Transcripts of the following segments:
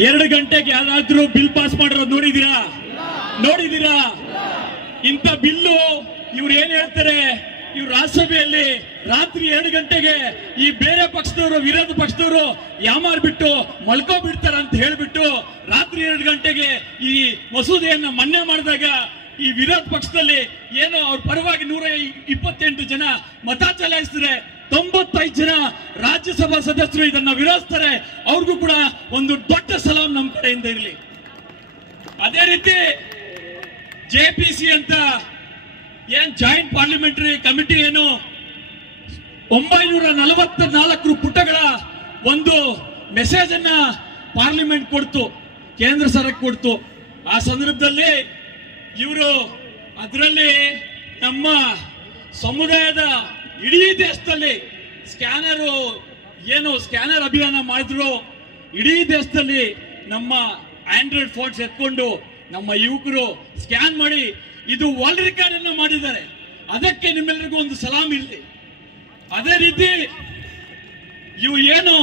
2 ಗಂಟೆಗೆ ಯಾರಾದ್ರೂ bill pass ಮಾಡಿರೋದು ನೋಡಿದೀರಾ? ಇಂಥ ಬಿಲ್ಲು ಇವ್ರು ಏನ್ ಹೇಳ್ತಾರೆ, ಇವ್ರು ರಾಜ್ಯಸಭೆಯಲ್ಲಿ ರಾತ್ರಿ 2 ಗಂಟೆಗೆ ಈ ಬೇರೆ ಪಕ್ಷದವರು, ವಿರೋಧ ಪಕ್ಷದವರು ಯಾಮಾರ್ಬಿಟ್ಟು ಮಲ್ಕೋ ಬಿಡ್ತಾರ ಅಂತ ಹೇಳ್ಬಿಟ್ಟು ರಾತ್ರಿ 2 ಗಂಟೆಗೆ ಈ ಮಸೂದೆಯನ್ನ ಮನ್ನಾ ಮಾಡಿದಾಗ ಈ ವಿರೋಧ ಪಕ್ಷದಲ್ಲಿ ಏನೋ ಅವ್ರ ಪರವಾಗಿ 128 ಜನ ಮತ ಚಲಾಯಿಸಿದ್ರೆ 95 ಜನ ರಾಜ್ಯಸಭಾ ಸದಸ್ಯರು ಇದನ್ನ ವಿರೋಧಿಸ್ತಾರೆ. ಅವ್ರಿಗೂ ಕೂಡ ಒಂದು ದೊಡ್ಡ ಸಲಾಂ ನಮ್ಮ ಕಡೆಯಿಂದ ಇರಲಿ. ಅದೇ ರೀತಿ JPC ಅಂತ ಏನ್ ಜಾಯಿಂಟ್ ಪಾರ್ಲಿಮೆಂಟರಿ ಕಮಿಟಿ ಏನು 944 ಪುಟಗಳ ಒಂದು ಮೆಸೇಜ್ ಅನ್ನ ಪಾರ್ಲಿಮೆಂಟ್ ಕೊಡ್ತು, ಕೇಂದ್ರ ಸರ್ಕಾರ ಕೊಡ್ತು. ಆ ಸಂದರ್ಭದಲ್ಲಿ ಇವರು ಅದರಲ್ಲಿ ನಮ್ಮ ಸಮುದಾಯದ ಇಡೀ ದೇಶದಲ್ಲಿ ಸ್ಕ್ಯಾನರ್ ಅಭಿಯಾನ ಮಾಡಿದ್ರು. ಇಡೀ ದೇಶದಲ್ಲಿ ನಮ್ಮ ಆಂಡ್ರಾಯ್ಡ್ ಫೋನ್ಸ್ ಎತ್ಕೊಂಡು ನಮ್ಮ ಯುವಕರು ಸ್ಕ್ಯಾನ್ ಮಾಡಿ ಇದು ವರ್ಲ್ಡ್ ರೆಕಾರ್ಡ್ ಅನ್ನು ಮಾಡಿದ್ದಾರೆ. ಅದಕ್ಕೆ ನಿಮ್ಮೆಲ್ಲರಿಗೂ ಒಂದು ಸಲಾಂ ಇರಲಿ. ಅದೇ ರೀತಿ ಇವು ಏನು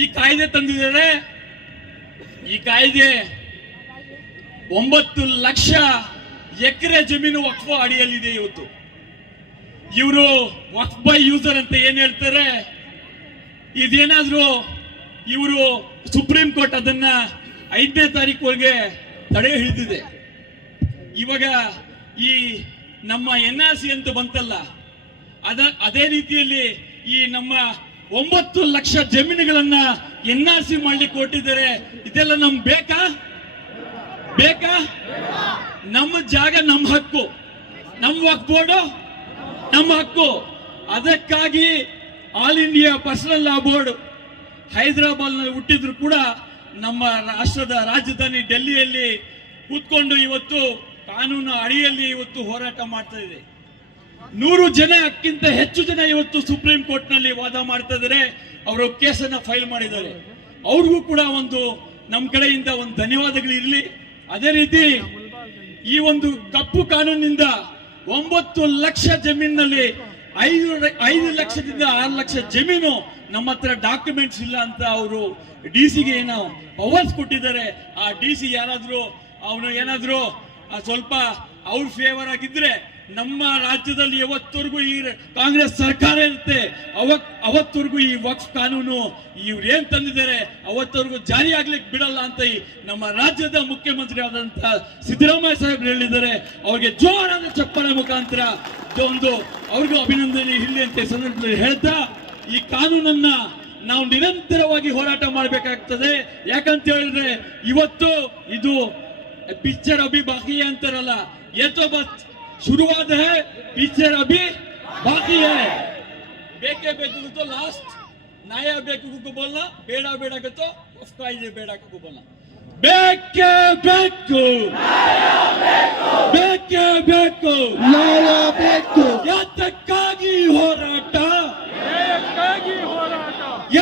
ಈ ಕಾಯ್ದೆ ತಂದಿದ್ದಾರೆ, ಈ ಕಾಯ್ದೆ 9 ಲಕ್ಷ ಎಕರೆ ಜಮೀನು ವಕ್ಫ್ ಅಡಿಯಲ್ಲಿದೆ. ಇವತ್ತು ಇವರು ವಕ್ಫ್ ಬೈ ಯೂಸರ್ ಅಂತ ಏನ್ ಹೇಳ್ತಾರೆ, ಇದೇನಾದ್ರೂ ಇವರು ಸುಪ್ರೀಂ ಕೋರ್ಟ್ ಅದನ್ನ 5ನೇ ತಾರೀಕುವರೆಗೆ ತಡೆ ಹಿಡಿದಿದೆ. ಇವಾಗ ಈ ನಮ್ಮ NRC ಅಂತ ಬಂತಲ್ಲ, ಅದೇ ರೀತಿಯಲ್ಲಿ ಈ ನಮ್ಮ 9 ಲಕ್ಷ ಜಮೀನುಗಳನ್ನ NRC ಮಾಡ್ಲಿಕ್ಕೆ ಕೊಟ್ಟಿದ್ದಾರೆ. ಇದೆಲ್ಲ ನಮ್ಗೆ ಬೇಕಾ? ನಮ್ಮ ಜಾಗ ನಮ್ಮ ಹಕ್ಕು, ನಮ್ಮ ವಕ್ಫ್ ಬೋರ್ಡು ನಮ್ಮ ಹಕ್ಕು. ಅದಕ್ಕಾಗಿ all India personal law board Hyderabad ನಲ್ಲಿ ಹುಟ್ಟಿದ್ರು ಕೂಡ ನಮ್ಮ ರಾಷ್ಟ್ರದ ರಾಜಧಾನಿ ಡೆಲ್ಲಿಯಲ್ಲಿ ಕೂತ್ಕೊಂಡು ಇವತ್ತು ಕಾನೂನು ಅಡಿಯಲ್ಲಿ ಇವತ್ತು ಹೋರಾಟ ಮಾಡ್ತಾ ಇದೆ. 100 ಜನಕ್ಕಿಂತ ಹೆಚ್ಚು ಜನ ಇವತ್ತು ಸುಪ್ರೀಂ ಕೋರ್ಟ್ ನಲ್ಲಿ ವಾದ ಮಾಡ್ತಾ ಇದ್ದಾರೆ. ಅವರು ಕೇಸನ್ನ ಫೈಲ್ ಮಾಡಿದ್ದಾರೆ. ಅವ್ರಿಗೂ ಕೂಡ ಒಂದು ನಮ್ಮ ಕಡೆಯಿಂದ ಒಂದು ಧನ್ಯವಾದಗಳಿರಲಿ. ಅದೇ ರೀತಿ ಈ ಒಂದು ಕಪ್ಪು ಕಾನೂನಿನಿಂದ 9 ಲಕ್ಷ ಜಮೀನಿನಲ್ಲಿ 5 ಲಕ್ಷದಿಂದ 6 ಲಕ್ಷ ಜಮೀನು ನಮ್ಮ ಹತ್ರ ಡಾಕ್ಯುಮೆಂಟ್ಸ್ ಇಲ್ಲ ಅಂತ ಅವರು DC ಗೆ ಏನೋ ಪವರ್ಸ್ ಕೊಟ್ಟಿದ್ದಾರೆ. ಆ DC ಅವನು ಏನಾದ್ರು ಸ್ವಲ್ಪ ಅವ್ರ ಫೇವರ್ ಆಗಿದ್ರೆ ನಮ್ಮ ರಾಜ್ಯದಲ್ಲಿ ಯಾವತ್ತವರೆಗೂ ಈ ಕಾಂಗ್ರೆಸ್ ಸರ್ಕಾರ ಇರುತ್ತೆ, ಅವತ್ತವರೆಗೂ ಈ ವಕ್ಫ್ ಕಾನೂನು ಇವ್ರು ಏನ್ ತಂದಿದ್ದಾರೆ ಅವತ್ತವರೆಗೂ ಜಾರಿ ಆಗ್ಲಿಕ್ಕೆ ಬಿಡಲ್ಲ ಅಂತ ನಮ್ಮ ರಾಜ್ಯದ ಮುಖ್ಯಮಂತ್ರಿ ಆದಂತಹ ಸಿದ್ದರಾಮಯ್ಯ ಸಾಹೇಬ್ರು ಹೇಳಿದ್ದಾರೆ. ಅವ್ರಿಗೆ ಜೋರಾದ ಚಪ್ಪಾಳೆ ಮುಖಾಂತರ ಒಂದು ಅವ್ರಿಗೂ ಅಭಿನಂದನೆ ಇರಲಿ ಅಂತ ಸಂದರ್ಭದಲ್ಲಿ ಹೇಳ್ತಾ, ಈ ಕಾನೂನನ್ನ ನಾವು ನಿರಂತರವಾಗಿ ಹೋರಾಟ ಮಾಡಬೇಕಾಗ್ತದೆ. ಯಾಕಂತ ಹೇಳಿದ್ರೆ ಇವತ್ತು ಇದು ಪಿಕ್ಚರ್ ಅಭಿ ಬಾಕಿ ಅಂತಾರಲ್ಲ, ಏತೋ ಬಸ್ ಶುರುವಾದ ಹೈ, ಪಿಕ್ಚರ್ ಅಭಿ ಬಾಕಿ ಹೈ. ಬೇಕೇ ಬೇಕು ಗೊತ್ತೋ ಲಾಸ್ಟ್ ನಾಯ ಬೇಕು ಬೋಲ್ನ, ಬೇಡ ಗೊತ್ತೋ ಕಾಯ್ದೆ ಬೇಡ ಬೋಲ್ನ. ಬೇಕೇ ಬೇಕು ನ್ಯಾಯ ಬೇಕು. ಯಾತಕ್ಕಾಗಿ ಹೋರಾಟ,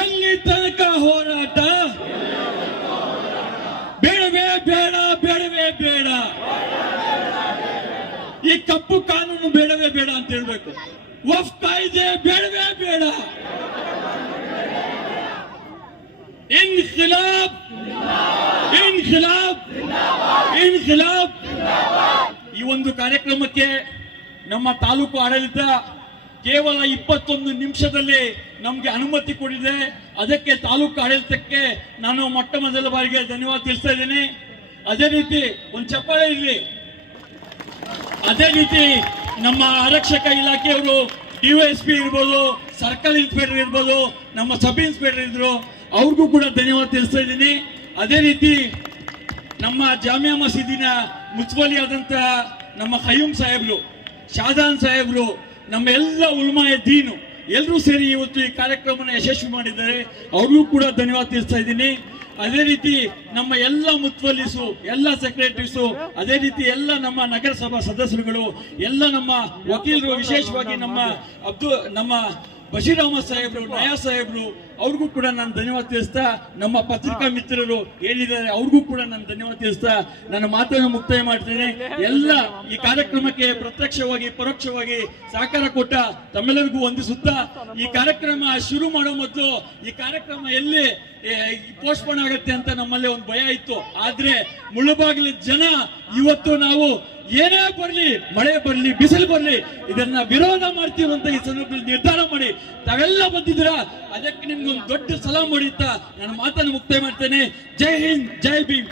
ಎಲ್ಲಿ ತನಕ ಹೋರಾಟ? ಬೇಡವೇ ಬೇಡ. ಈ ಕಪ್ಪು ಕಾನೂನು ಬೇಡವೇ ಬೇಡ ಅಂತ ಹೇಳ್ಬೇಕು. ವಕ್ಫ್ ಕಾಯ್ದೆ ಬೇಡವೇ ಬೇಡ. ಇನ್ಖಿಲಾಬ್. ಈ ಒಂದು ಕಾರ್ಯಕ್ರಮಕ್ಕೆ ನಮ್ಮ ತಾಲೂಕು ಆಡಳಿತ ಕೇವಲ 21 ನಿಮಿಷದಲ್ಲಿ ನಮ್ಗೆ ಅನುಮತಿ ಕೊಡಿದೆ. ಅದಕ್ಕೆ ತಾಲೂಕು ಆಡಳಿತಕ್ಕೆ ನಾನು ಮೊಟ್ಟ ಮೊದಲ ಬಾರಿಗೆ ಧನ್ಯವಾದ ತಿಳಿಸ್ತಾ ಇದ್ದೇನೆ. ಅದೇ ರೀತಿ ಒಂದು ಚಪ್ಪಾಳೆ ಇರಲಿ. ಅದೇ ರೀತಿ ನಮ್ಮ ಆರಕ್ಷಕ ಇಲಾಖೆಯವರು DYSP ಇರ್ಬೋದು, ಸರ್ಕಲ್ ಇನ್ಸ್ಪೆಕ್ಟರ್ ಇರ್ಬೋದು, ನಮ್ಮ ಸಬ್ ಇನ್ಸ್ಪೆಕ್ಟರ್ ಇದ್ರು, ಅವ್ರಿಗೂ ಕೂಡ ಧನ್ಯವಾದ ತಿಳಿಸ್ತಾ ಇದ್ದೀನಿ. ಅದೇ ರೀತಿ ನಮ್ಮ ಜಾಮಿಯಾ ಮಸೀದಿನ ಮುನ್ಸಿಪಾಲಿ ಆದಂತಹ ನಮ್ಮ ಖಯ್ಯೂಂ ಸಾಹೇಬ್ರು, ಶಾಜಾನ್ ಸಾಹೇಬ್ರು, ನಮ್ಮ ಎಲ್ಲ ಉಲ್ಮಾಯ ದೀನು ಎಲ್ಲರೂ ಸೇರಿ ಇವತ್ತು ಈ ಕಾರ್ಯಕ್ರಮನ ಯಶಸ್ವಿ ಮಾಡಿದ್ದಾರೆ. ಅವ್ರಿಗೂ ಕೂಡ ಧನ್ಯವಾದ ತಿಳಿಸ್ತಾ ಇದ್ದೀನಿ. ಅದೇ ರೀತಿ ನಮ್ಮ ಎಲ್ಲ ಮುತ್ವಲ್ಲಿಸು, ಎಲ್ಲ ಸೆಕ್ರೆಟರೀಸು, ಅದೇ ರೀತಿ ಎಲ್ಲ ನಮ್ಮ ನಗರಸಭಾ ಸದಸ್ಯರುಗಳು, ಎಲ್ಲ ನಮ್ಮ ವಕೀಲರು, ವಿಶೇಷವಾಗಿ ನಮ್ಮ ಬಶೀರ್ ಅಹಮದ್ ಸಾಹೇಬ್ರು, ನಯಾ ಸಾಹೇಬ್ರು ಅವ್ರಿಗೂ ಕೂಡ ನಾನು ಧನ್ಯವಾದ ತಿಳಿಸ್ತಾ, ನಮ್ಮ ಪತ್ರಿಕಾ ಮಿತ್ರರು ಹೇಳಿದ್ದಾರೆ ಅವ್ರಿಗೂ ಕೂಡ ನಾನು ಧನ್ಯವಾದ ತಿಳಿಸ್ತಾ ನನ್ನ ಮಾತನ್ನು ಮುಕ್ತಾಯ ಮಾಡ್ತೇನೆ. ಎಲ್ಲ ಈ ಕಾರ್ಯಕ್ರಮಕ್ಕೆ ಪ್ರತ್ಯಕ್ಷವಾಗಿ ಪರೋಕ್ಷವಾಗಿ ಸಹಕಾರ ಕೊಟ್ಟ ತಮ್ಮೆಲ್ಲರಿಗೂ ವಂದಿಸುತ್ತಾ, ಈ ಕಾರ್ಯಕ್ರಮ ಶುರು ಮಾಡೋ ಮೊದಲು ಈ ಕಾರ್ಯಕ್ರಮ ಎಲ್ಲಿ ಪೋಸ್ಟ್ಪೋನ್ ಆಗುತ್ತೆ ಅಂತ ನಮ್ಮಲ್ಲಿ ಒಂದು ಭಯ ಇತ್ತು. ಆದ್ರೆ ಮುಳುಬಾಗಿಲ ಜನ ಇವತ್ತು ನಾವು ಏನೇ ಬರ್ಲಿ, ಮಳೆ ಬರ್ಲಿ, ಬಿಸಿಲು ಬರ್ಲಿ, ಇದನ್ನ ವಿರೋಧ ಮಾಡ್ತೀವಿ ಅಂತ ಈ ಸಂದರ್ಭದಲ್ಲಿ ನಿರ್ಧಾರ ಮಾಡಿ ತಾವೆಲ್ಲ ಬಂದಿದ್ದೀರ. ಅದಕ್ಕೆ ನಿಮ್ಗೊಂದು ದೊಡ್ಡ ಸಲಾಂ ಹೊಡೆಯುತ್ತಾ ನನ್ನ ಮಾತನ್ನು ಮುಕ್ತಾಯ ಮಾಡ್ತೇನೆ. ಜೈ ಹಿಂದ್, ಜೈ ಭೀಮ್.